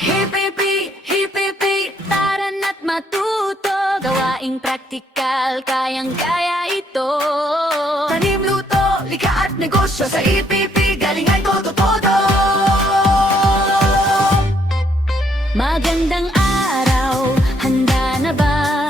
Hipipi, tara na't matuto. Gawaing praktikal, kayang-kaya ito. Tanim, luto, likha at negosyo sa EPP, galing ay todo-todo. Magandang araw, handa na ba?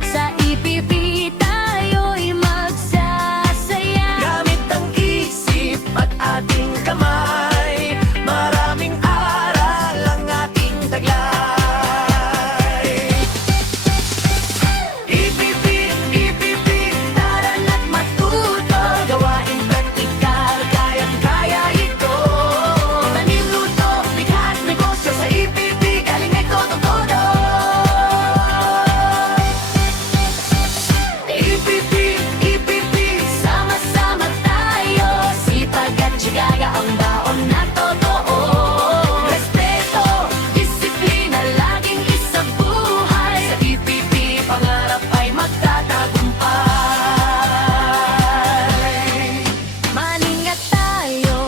Sa EPP tayo'y magsasaya. Gamit ang isip at ating kamay, maraming aral ang ating taglay. EPP, tara na't matuto. Gawaing praktikal, kayang-kaya ito. Tanim, luto, likha at negosyo sa EPP, galing ay todo-todo. EPP, sama-sama tayo. Sipag at tiyaga ang baon na totoo. Respeto, disiplina, laging isa buhay. Sa EPP, pangarap ay magtatagumpay. Maningat tayo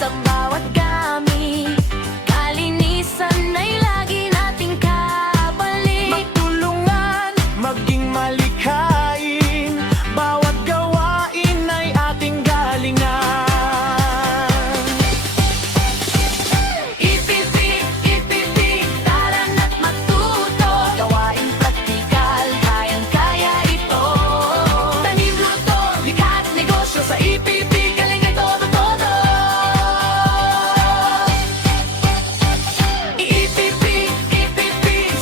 sa bawat gamit. Kalinisan ay lagi nating kabalik. Magtulungan, maging malikhain. Bawat gawain ay ating galingan. EPP, tara na't matuto. Gawaing praktikal, kayang-kaya ito. Tanim, luto, likha at negosyo sa EPP, galing ay todo-todo. EPP,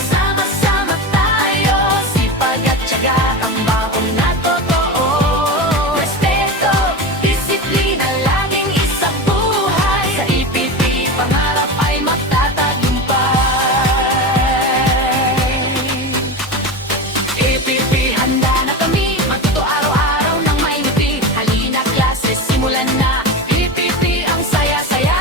sama-sama tayo. Sipag at tiyaga ang baon na totoo. Respeto, disiplina, laging isa buhay. Sa EPP, pangarap ay magtatagumpay. EPP, handa na kami. Matuto araw-araw ng maingiti. Halina klase, simulan na. EPP, ang saya-saya.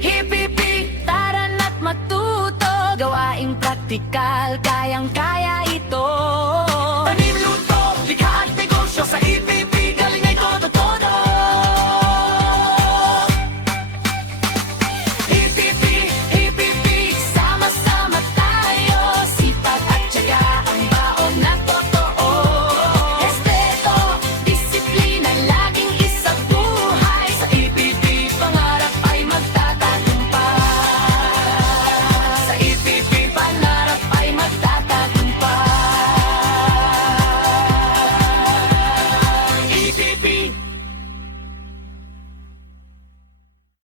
EPP, tara na't matuto. Gawaing praktikal,